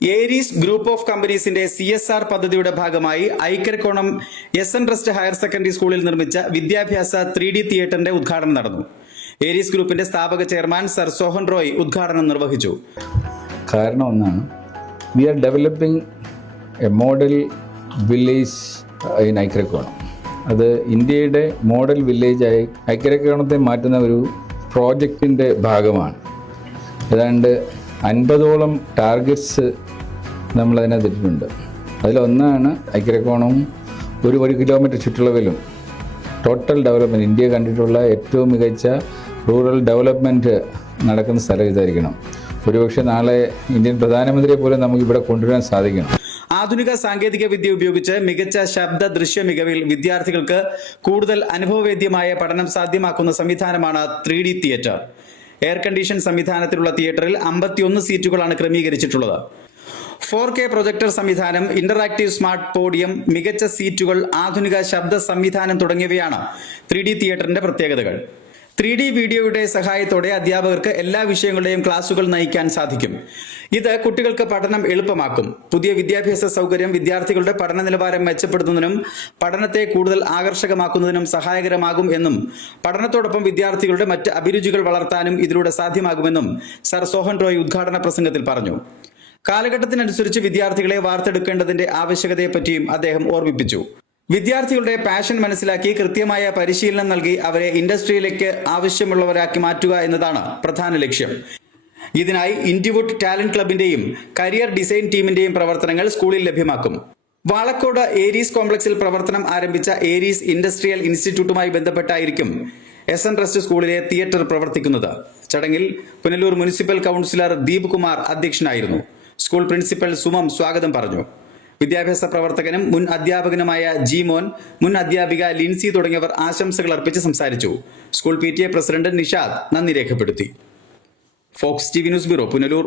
Aries group of കമ്പനീസിന്റെ CSR പദ്ധതിയുടെ ഭാഗമായി Aikkarakonam SN trust higher secondary സ്കൂളിൽ നിർമ്മിച്ച വിദ്യാഭ്യാസ 3D തിയേറ്ററിന്റെ ഉദ്ഘാടനം നടന്നു. ഏരീസ് ഗ്രൂപ്പിന്റെ സ്ഥാപക ചെയർമാൻ സർ സോഹൻ റോയ് ഉദ്ഘാടനം നിർവഹിച്ചു. കാരണം ഒന്നാണ്, we are developing a model village in Aikkarakonam. അത് ഇന്ത്യയുടെ മോഡൽ വില്ലേജായി ഐക്കരക്കോണത്തെ മാറ്റുന്ന ഒരു പ്രോജക്റ്റിൻ്റെ ഭാഗമാണ്. ഏതാണ്ട് 50ഓളം ടാർഗറ്റ്സ് നമ്മളതിനകത്തിട്ടുണ്ട്. അതിലൊന്നാണ് ഐക്കരക്കോണവും 1 കിലോമീറ്റർ ചുറ്റളവിലും ടോട്ടൽ ഡെവലപ്മെൻറ്റ്, ഇന്ത്യ കണ്ടിട്ടുള്ള ഏറ്റവും മികച്ച റൂറൽ ഡെവലപ്മെൻറ്റ് നടക്കുന്ന സ്ഥലം ഇതായിരിക്കണം. ഒരുപക്ഷെ നാളെ ഇന്ത്യൻ പ്രധാനമന്ത്രിയെ പോലും നമുക്കിവിടെ കൊണ്ടുവരാൻ സാധിക്കണം. ആധുനിക സാങ്കേതിക വിദ്യ ഉപയോഗിച്ച് മികച്ച ശബ്ദ ദൃശ്യ മികവിൽ വിദ്യാർത്ഥികൾക്ക് കൂടുതൽ അനുഭവവേദ്യമായ പഠനം സാധ്യമാക്കുന്ന സംവിധാനമാണ് 3D തിയേറ്റർ. എയർ കണ്ടീഷൻ സംവിധാനത്തിലുള്ള തിയേറ്ററിൽ 51 സീറ്റുകളാണ് ക്രമീകരിച്ചിട്ടുള്ളത്. 4K പ്രൊജക്ടർ സംവിധാനം, ഇന്ററാക്റ്റീവ് സ്മാർട്ട് പോഡിയം, മികച്ച സീറ്റുകൾ, ആധുനിക ശബ്ദ സംവിധാനം തുടങ്ങിയവയാണ് 3D തിയേറ്ററിന്റെ പ്രത്യേകതകൾ. 3D വീഡിയോയുടെ സഹായത്തോടെ അധ്യാപകർക്ക് എല്ലാ വിഷയങ്ങളുടെയും ക്ലാസുകൾ നയിക്കാൻ സാധിക്കും. ഇത് കുട്ടികൾക്ക് പഠനം എളുപ്പമാക്കും. പുതിയ വിദ്യാഭ്യാസ സൗകര്യം വിദ്യാർത്ഥികളുടെ പഠന നിലവാരം മെച്ചപ്പെടുത്തുന്നതിനും പഠനത്തെ കൂടുതൽ ആകർഷകമാക്കുന്നതിനും സഹായകരമാകും എന്നും പഠനത്തോടൊപ്പം വിദ്യാർത്ഥികളുടെ മറ്റ് അഭിരുചികൾ വളർത്താനും ഇതിലൂടെ സാധ്യമാകുമെന്നും സർ സോഹൻ റോയ് ഉദ്ഘാടന പ്രസംഗത്തിൽ പറഞ്ഞു. കാലഘട്ടത്തിനനുസരിച്ച് വിദ്യാർത്ഥികളെ വാർത്തെടുക്കേണ്ടതിന്റെ ആവശ്യകതയെപ്പറ്റിയും അദ്ദേഹം ഓർമ്മിപ്പിച്ചു. വിദ്യാർത്ഥികളുടെ പാഷൻ മനസ്സിലാക്കി കൃത്യമായ പരിശീലനം നൽകി അവരെ ഇൻഡസ്ട്രിയിലേക്ക് ആവശ്യമുള്ളവരാക്കി മാറ്റുക എന്നതാണ് പ്രധാന ലക്ഷ്യം. ഇതിനായി ഇൻഡിവുഡ് ടാലന്റ് ക്ലബിന്റെയും കരിയർ ഡിസൈൻ ടീമിന്റെയും പ്രവർത്തനങ്ങൾ സ്കൂളിൽ ലഭ്യമാക്കും. വാളക്കോട് ഏരീസ് കോംപ്ലക്സിൽ പ്രവർത്തനം ആരംഭിച്ച ഏരീസ് ഇൻഡസ്ട്രിയൽ ഇൻസ്റ്റിറ്റ്യൂട്ടുമായി ബന്ധപ്പെട്ടായിരിക്കും SN ട്രസ്റ്റ് സ്കൂളിലെ തിയേറ്റർ പ്രവർത്തിക്കുന്നത്. ചടങ്ങിൽ പുനലൂർ മുനിസിപ്പൽ കൗൺസിലർ ദീപ് കുമാർ അധ്യക്ഷനായിരുന്നു. സ്കൂൾ പ്രിൻസിപ്പൽ സുമം സ്വാഗതം പറഞ്ഞു. വിദ്യാഭ്യാസ പ്രവർത്തകനും മുൻ അധ്യാപകനുമായ മോൻ, മുൻ അധ്യാപിക ലിൻസി തുടങ്ങിയവർ ആശംസകൾ അർപ്പിച്ച് സംസാരിച്ചു. സ്കൂൾ PTA പ്രസിഡന്റ് നിഷാദ് നന്ദി രേഖപ്പെടുത്തി. Fox TV news bureau, Punalur.